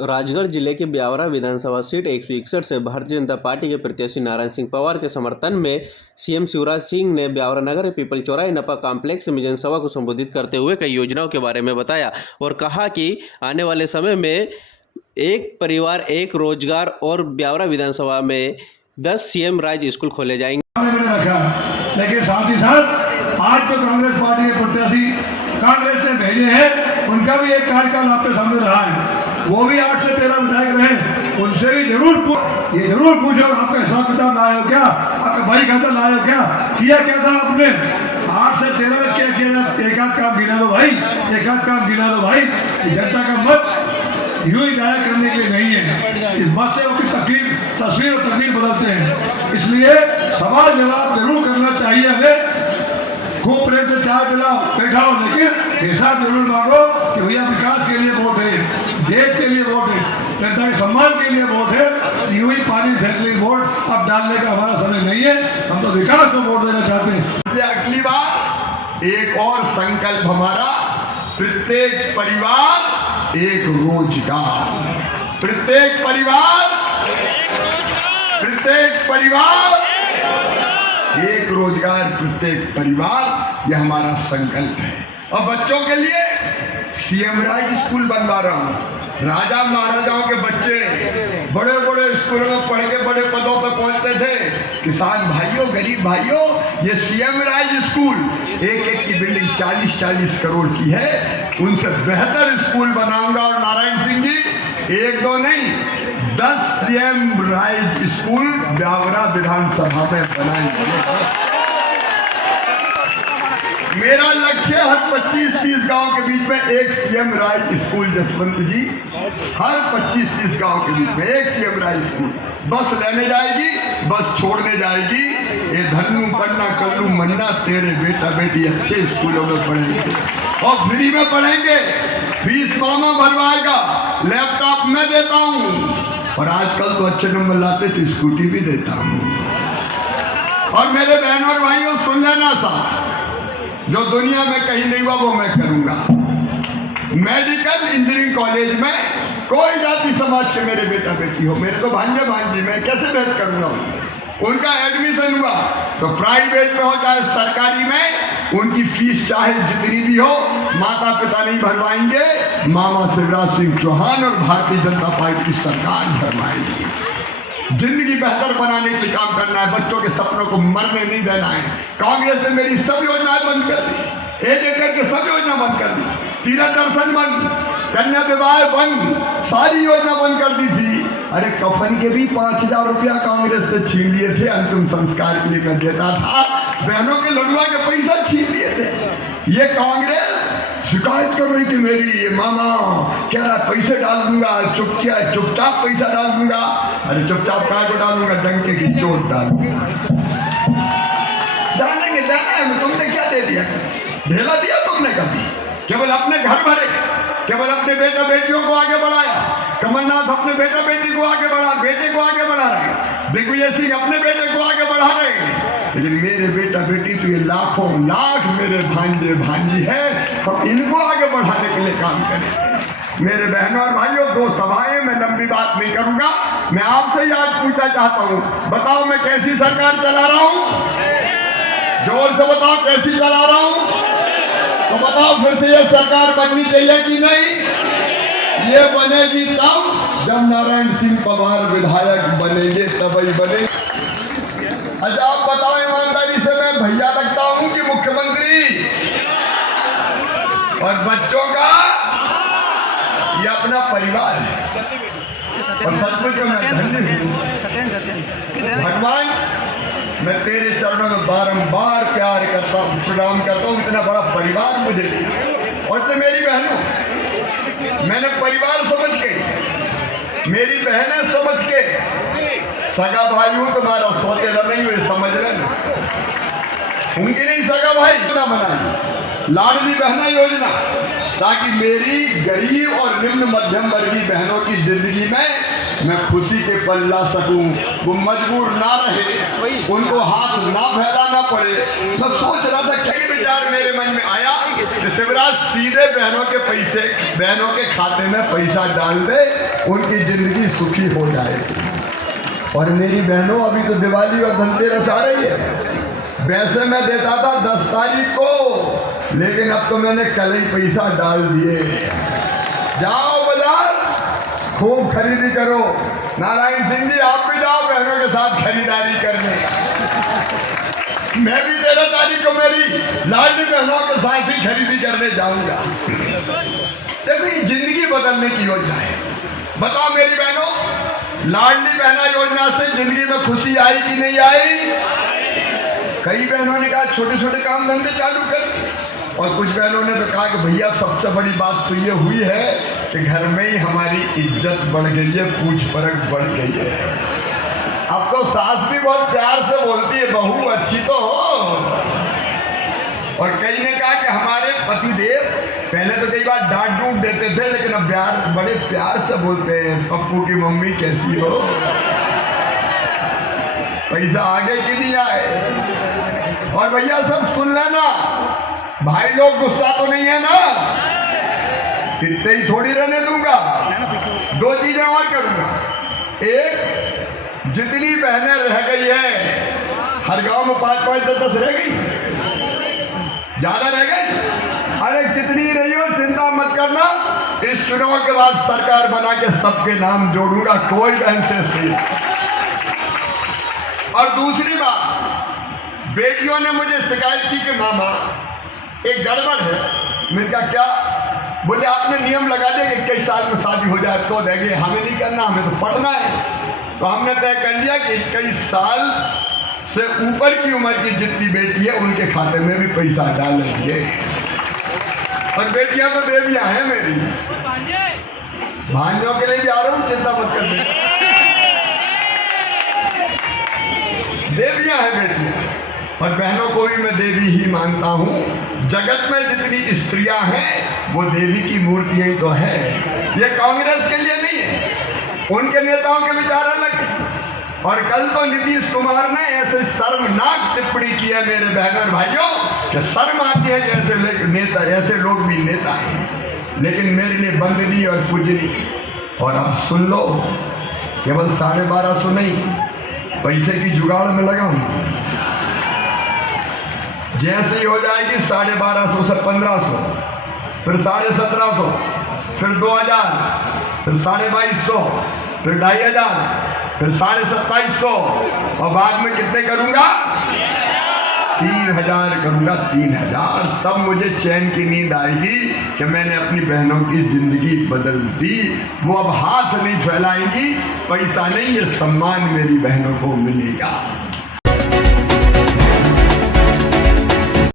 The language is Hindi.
राजगढ़ जिले के ब्यावरा विधानसभा सीट 161 से भारतीय जनता पार्टी के प्रत्याशी नारायण सिंह पवार के समर्थन में सीएम शिवराज सिंह ने ब्यावरा नगर पीपल चौराहे नपा कॉम्प्लेक्स में जनसभा को संबोधित करते हुए कई योजनाओं के बारे में बताया और कहा कि आने वाले समय में एक परिवार एक रोजगार और ब्यावरा विधानसभा में 10 सीएम राज स्कूल खोले जाएंगे। लेकिन साथ ही साथ आज जो कांग्रेस पार्टी के प्रत्याशी कांग्रेस से भेजे हैं उनका भी एक कार्यकाल आपके सामने रहा है, वो भी 8 से 13 विधायक रहे, उनसे भी जरूर पूछो आपका हिसाब किताब लाए हो क्या, आपका भाई खाता लाए हो क्या था आपने 8 से 13 में क्या किया। एक आध काम गिना लो भाई, एक आध काम गिना लो भाई। जनता का मत यूं ही जाया करने के लिए नहीं है, इस मत से उसकी तस्वीर और तकदीर बदलते हैं। इसलिए सवाल जवाब जरूर करना चाहिए हमें, खूब प्रेम से चाय पिलाओ बैठाओ, लेकिन हिसाब जरूर मांगो कि भैया विकास के लिए वोट है, देश के लिए वोट है, जनता के सम्मान के लिए वोट है। यूं ही पानी फेंकने वोट अब डालने का हमारा समय नहीं है, हम तो विकास को वोट देना चाहते हैं। अगली बार एक और संकल्प हमारा, प्रत्येक परिवार एक रोजगार, प्रत्येक परिवार एक रोजगार, प्रत्येक परिवार, यह हमारा संकल्प है। और बच्चों के लिए सीएम राज स्कूल बनवा रहा हूँ। राजा महाराजाओं के बच्चे बड़े बड़े स्कूलों में पढ़ के बड़े पदों पर पहुंचते थे। किसान भाइयों, गरीब भाइयों, ये सीएम राज स्कूल एक की बिल्डिंग 40-40 करोड़ की है, उनसे बेहतर स्कूल बनाऊंगा। और नारायण सिंह जी, एक दो नहीं 10 सीएम राज स्कूल ब्यावरा विधानसभा में बनाएंगे। मेरा लक्ष्य हर 25-30 गांव के बीच में एक सीएम राज स्कूल, जसवंत जी, हर 25-30 गांव के बीच में एक सीएम राज स्कूल। बस लेने जाएगी, बस छोड़ने जाएगी। ये धन्नू पन्ना कल्लू मन्ना तेरे बेटा बेटी अच्छे स्कूलों में पढ़ेंगे और फ्री में पढ़ेंगे। फीस मामा भरवाएगा, लैपटॉप मैं देता हूँ, और आजकल तो अच्छे नंबर लाते तो स्कूटी भी देता हूँ। और मेरे बहनों और भाइयों, सुन लेना सा, जो दुनिया में कहीं नहीं हुआ वो मैं करूंगा। मेडिकल इंजीनियरिंग कॉलेज में कोई जाति समाज के मेरे बेटा बेटी हो, मेरे तो भांजे भांजी, मैं कैसे भेद करूंगा। उनका एडमिशन हुआ तो प्राइवेट में हो चाहे सरकारी में, उनकी फीस चाहे जितनी भी हो, माता पिता नहीं भरवाएंगे, मामा शिवराज सिंह चौहान और भारतीय जनता पार्टी की सरकार भरवाएगी। जिंदगी बेहतर बनाने के लिए काम करना है, बच्चों के सपनों को मरने नहीं देना है। कांग्रेस ने मेरी सब योजनाएं बंद कर दी, एक एक करके सब योजना बंद कर दी। तीर्थ दर्शन बंद, कन्या विवाह बंद, सारी योजना बंद कर दी थी। अरे कफन के भी 5000 रुपया कांग्रेस ने छीन लिए थे, अंतिम संस्कार के लिए कर देता था। बहनों के लड़ुआ के पैसा छीन लिए थे। ये कांग्रेस शिकायत कर रही थी मेरी, ये मामा क्या रहा पैसे डाल दूंगा, चुपचाप पैसा डाल दूंगा। अरे चुपचाप काय को डालूंगा, डंके की चोट डालूंगा। डालेंगे, तुमने क्या दे दिया, ढेला दिया तुमने कभी? केवल अपने घर भरे, केवल अपने बेटा बेटियों को आगे बढ़ाया। कमलनाथ अपने बेटा बेटी को आगे बढ़ा, बेटे को आगे बढ़ा रहे, दिग्विजय सिंह अपने बेटे को आगे बढ़ा रहे, लेकिन मेरे बेटा बेटी तो ये लाखों लाख मेरे भांजे भांजी है, हम इनको आगे बढ़ाने के लिए काम करें। मेरे बहनों और भाइयों, 2 सभाएं, मैं लंबी बात नहीं करूंगा। मैं आपसे ही आज पूछना चाहता हूं, बताओ मैं कैसी सरकार चला रहा हूं? जोर से बताओ कैसी चला रहा हूं? तो बताओ फिर से ये सरकार बननी चाहिए कि नहीं? ये बनेगी तब जब नारायण सिंह पवार विधायक बनेंगे, तभी बने। अच्छा आप बताओ ईमानदारी से, मैं भैया लगता हूं कि मुख्यमंत्री? और बच्चों का ये अपना परिवार है। और सचमुच मैं धन्य हूं भगवान, मैं तेरे चरणों में बारंबार प्यार करता हूँ, प्रणाम करता हूँ। इतना बड़ा परिवार मुझे दिया। और तो मेरी बहनों, मैंने परिवार समझ के, मेरी बहनें समझ के, सगा भाई हूँ तुम्हारा, सौतेला नहीं हुए, समझ रहे उनकी नहीं सगा भाई ना बनाई लाडली बहना योजना, ताकि मेरी गरीब और निम्न मध्यम वर्गीय बहनों की जिंदगी में मैं खुशी के पल ला सकूं, वो मजबूर ना रहे, उनको हाथ ना फैलाना पड़े। मैं सोच रहा था क्या विचार मेरे मन में आया कि शिवराज सीधे बहनों के पैसे, बहनों के खाते में पैसा डाल दे, उनकी जिंदगी सुखी हो जाएगी। और मेरी बहनों, अभी तो दिवाली और धनतेरस आ रही है। वैसे मैं देता था 10 तारीख को, लेकिन अब तो मैंने कल ही पैसा डाल दिए। जाओ बाजार, खूब खरीदी करो। नारायण सिंह जी, आप भी जाओ बहनों के साथ खरीदारी करने। मैं भी 13 तारीख को मेरी लाडली बहनों के साथ ही खरीदी करने जाऊंगा। देखो, ये जिंदगी बदलने की योजना है। बताओ मेरी बहनों, लाडली बहना योजना से जिंदगी में खुशी आई कि नहीं आई? कई बहनों ने कहा छोटे छोटे काम धंधे चालू कर, और कुछ बहनों ने तो कहा कि भैया सबसे बड़ी बात तो ये हुई है कि घर में ही हमारी इज्जत बढ़ गई है, पूछ परख बढ़ गई है। अब तो सास भी बहुत प्यार से बोलती है, बहू अच्छी तो हो। और कई ने कहा कि हमारे पतिदेव पहले तो कई बार डांट डूट देते थे, लेकिन अब बड़े प्यार से बोलते हैं, पप्पू की मम्मी कैसी हो। पैसा आगे कि नहीं आए? और भैया सब सुन लेना, भाई लोग गुस्सा तो नहीं है ना? इतने ही थोड़ी रहने दूंगा। 2 चीजें और करूंगा। एक, जितनी बहनें रह गई है, हर गांव में 5-5, 10-10 रह गई, ज्यादा रह गई। अरे कितनी रही हो चिंता मत करना, इस चुनाव के बाद सरकार बना के सबके नाम जोड़ूंगा, कोई बहन से नहीं। और दूसरी बात, बेटियों ने मुझे शिकायत की कि मामा एक गड़बड़ है। मैंने कहा क्या? बोले आपने नियम लगा दिया कि 21 साल में शादी हो जाए तो देंगे। हमें नहीं करना, हमें तो पढ़ना है। तो हमने तय कर लिया कि 21 साल से ऊपर की उम्र की जितनी बेटी है उनके खाते में भी पैसा डालेंगे। और बेटियां तो देवियां हैं मेरी, भांजों के लिए भी आ रहा हूँ, चिंता मत करना, देवियां हैं बेटियां। और बहनों को भी मैं देवी ही मानता हूँ। जगत में जितनी स्त्रियां हैं वो देवी की मूर्तियां ही तो है। ये कांग्रेस के लिए नहीं है, उनके नेताओं के विचार अलग है। और कल तो नीतीश कुमार ने ऐसे शर्मनाक टिप्पणी की है मेरे बहनों और भाइयों कि शर्म आती है कि ऐसे लोग भी नेता हैं। लेकिन मेरे लिए बंदनी और पूजनी। और अब सुन लो, केवल 1250 नहीं, पैसे की जुगाड़ में लगा हूँ। जैसे ही हो जाएगी 1250 से 1500, फिर 1750, फिर 2000, फिर 2250, फिर 2500, फिर 2750, और बाद में कितने करूंगा? 3000 करूंगा, 3000। तब मुझे चैन की नींद आएगी कि मैंने अपनी बहनों की जिंदगी बदल दी। वो अब हाथ नहीं फैलाएंगी, पैसा नहीं, ये सम्मान मेरी बहनों को मिलेगा।